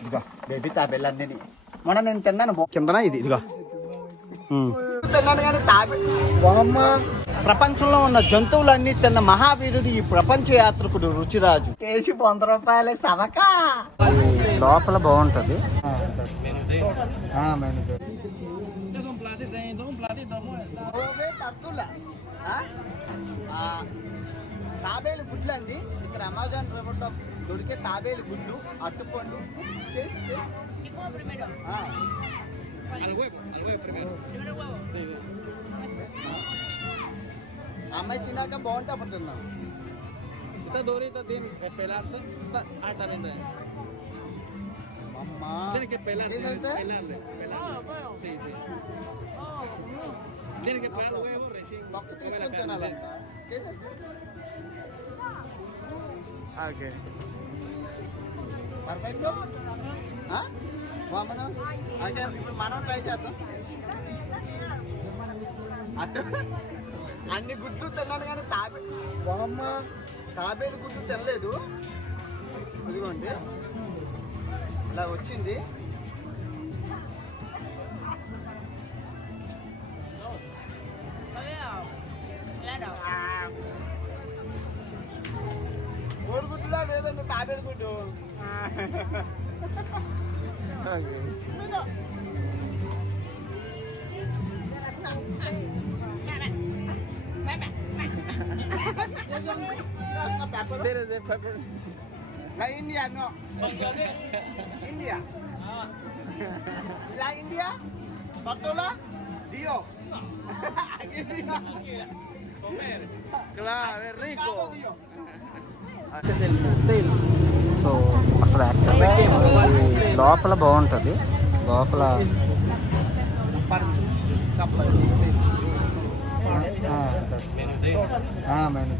ఇదిగో బేబీ తాబేళ్ళన్నీ మొన్న నేను తిన్నాను కిందన ఇది ఇదిగో తిన్నాను కానీ బామ్మ ప్రపంచంలో ఉన్న జంతువులన్నీ తిన్న మహావీరుడు ఈ ప్రపంచ యాత్రికుడు రుచిరాజు. కేజీ 100 రూపాయలే సవక. లోపల బాగుంటది. తాబేలు గుడ్లు అండి. ఇక్కడ అమెజాన్ రివర్లో దొరికే తాబేలు గుడ్లు, అట్టుపండు. అమ్మాయి తినాక బాగుంటే అప్పుడు తిందాం. తీసుకొని తినాలంట. పర్ఫెక్ట్. అంటే ఇప్పుడు మనం ట్రై చేద్దాం. అటు అన్ని గుడ్లు తిన్నాను కానీ బామ్మ తాబేలు గుడ్లు తినలేదు. ఇదిగోండి ఇలా వచ్చింది. కోడిగుడ్డులా లేదండి తాబేలు గుడ్డు. La India no. India. La India. Tortola. Dio. Claro, es rico. So అసలు యాక్చువల్గా లోపల బాగుంటుంది. లోపల मैंने